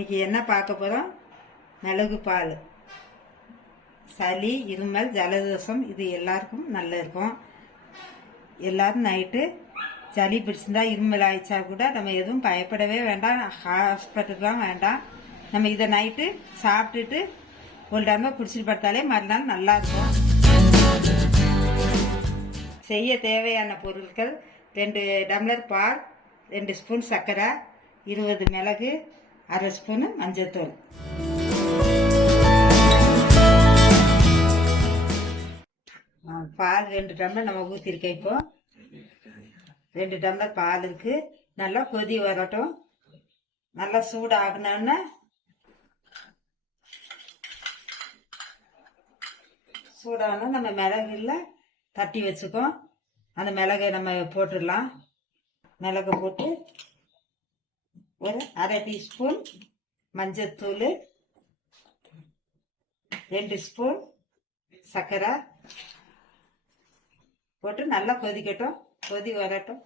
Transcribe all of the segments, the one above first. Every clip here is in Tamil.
இன்றைக்கி என்ன பார்க்க போகிறோம்? மிளகு பால். சளி, இருமல், ஜலதோஷம் இது எல்லாருக்கும் நல்லா இருக்கும். எல்லோரும் நைட்டு சளி பிடிச்சிருந்தா, இருமல் ஆயிடுச்சா கூட நம்ம எதுவும் பயப்படவே வேண்டாம், ஹாஸ்பிட்டலுக்குலாம் வேண்டாம். நம்ம இதை நைட்டு சாப்பிட்டுட்டு ஒரு டைமாக குடிச்சிட்டு படுத்தாலே மறுநாள் நல்லாயிருக்கும். செய்ய தேவையான பொருட்கள்: 2 டம்ளர் பால், 2 ஸ்பூன் சர்க்கரை, 20 மிளகு, 1/2 ஸ்பூனு மஞ்சள்தூள். பால் 2 டம்ளர் நம்ம ஊற்றிருக்கேன். இப்போ 2 டம்ளர் பால் இருக்கு. நல்லா கொதி வரட்டும். நல்லா சூடாகணுன்னு நம்ம மிளகுல தட்டி வச்சுக்கோம். அந்த மிளகை நம்ம போட்டுடலாம். மிளகை போட்டு ஒரு 1/2 டீஸ்பூன் மஞ்சத்தூள், 2 ஸ்பூன் சர்க்கரை போட்டு நல்லா கொதிக்கட்டும். கொதி வரட்டும்.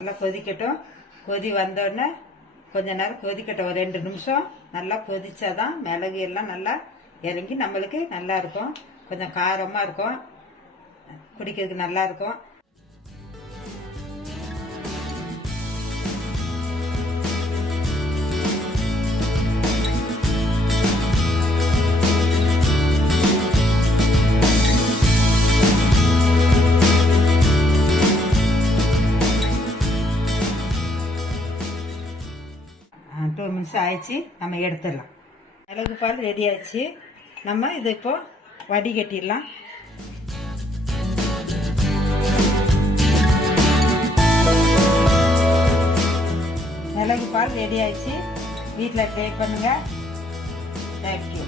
நல்லா கொதிக்கட்டும். கொதி வந்தோடனே கொஞ்ச நேரம் கொதிக்கட்டும். ஒரு 2 நிமிஷம் நல்லா கொதிச்சாதான் மிளகு எல்லாம் நல்லா இறங்கி நம்மளுக்கு நல்லா இருக்கும். கொஞ்சம் காரமாக இருக்கும், குடிக்கிறதுக்கு நல்லா இருக்கும். டூ மினிட்ஸ் ஆயிடுச்சு, நம்ம எடுத்துடலாம். மிளகு பால் ரெடி ஆயிடுச்சு. நம்ம இதை இப்போ வடிகட்டிடலாம். மிளகு பால் ரெடி ஆயிடுச்சு. வீட்டில் ட்ரை பண்ணுங்கள். தேங்க்யூ.